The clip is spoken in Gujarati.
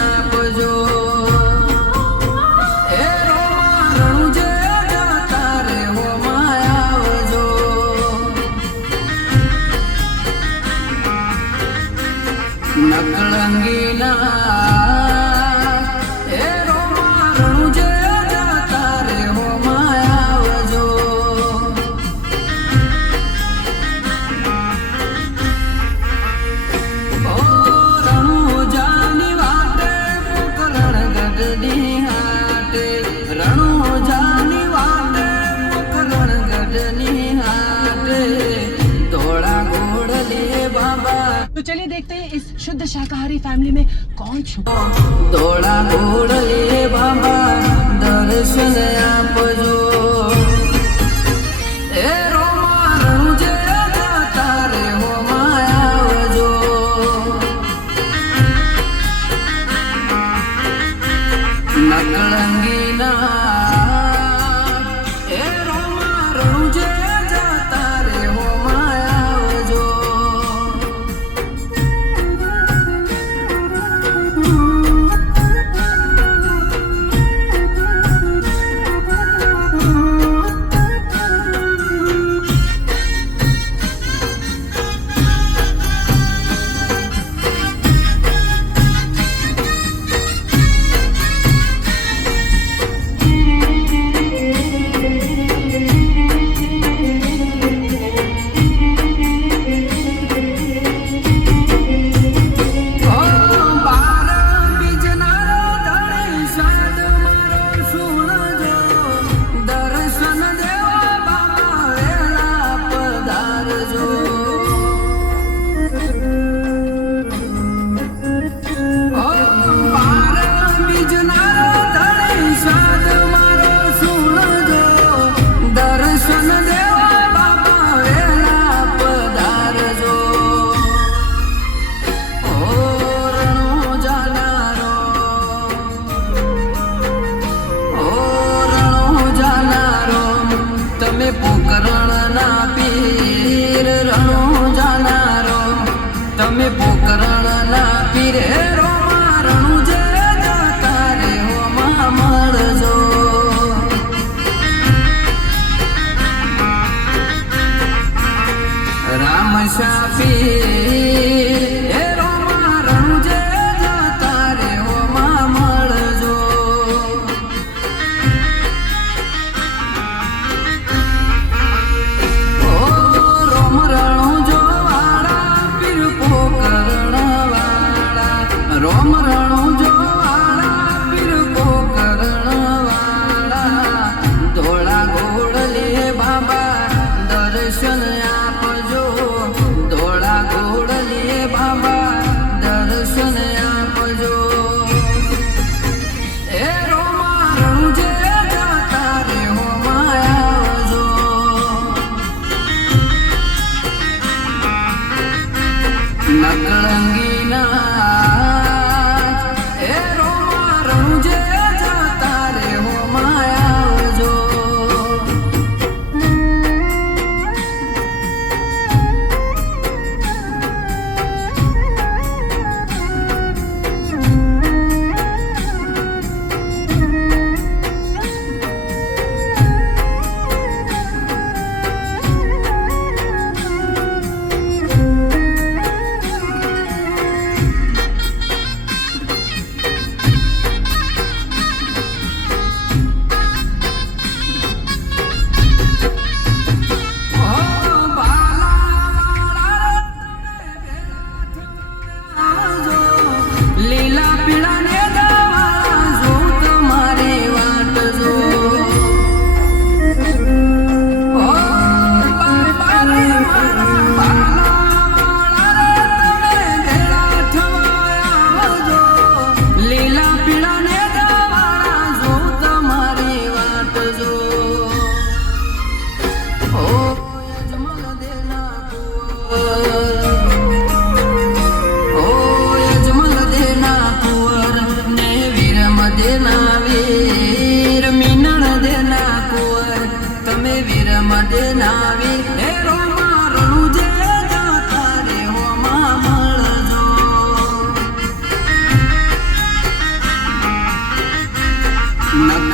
આપજો એ રોમારણું જે જતા રે હોમાં આવજો નકળંગીના એ રોમારણું જે જતા રે હોમાં આવજો तो चलिए देखते हैं इस शुद्ध शाकाहारी फैमिली में कौन छुपा। दौड़ा घोड़ले बाबा दर्शन आपजो ए रोमारણું જે જતા રે હોમાં આવજો નકળંગીના એ રોમારણું જે જતા રે હોમાં આવજો તમે પોકરણના પીર રોમારણું જે જતા રે હોમાં મળજો રામ શાપીર એ રોમારણું જે જતા રે હોમાં મળજો ઓ રોમરણું રોમરણું જોવાળા પીર પોકરણવાળા ધોળા ઘોડલે બાબા દર્શન આપજો ધોળા ઘોડલે બાબા દર્શન આપજો એ રોમારણું જે જતા રે હોમાં આવજો નકળંગીના નખ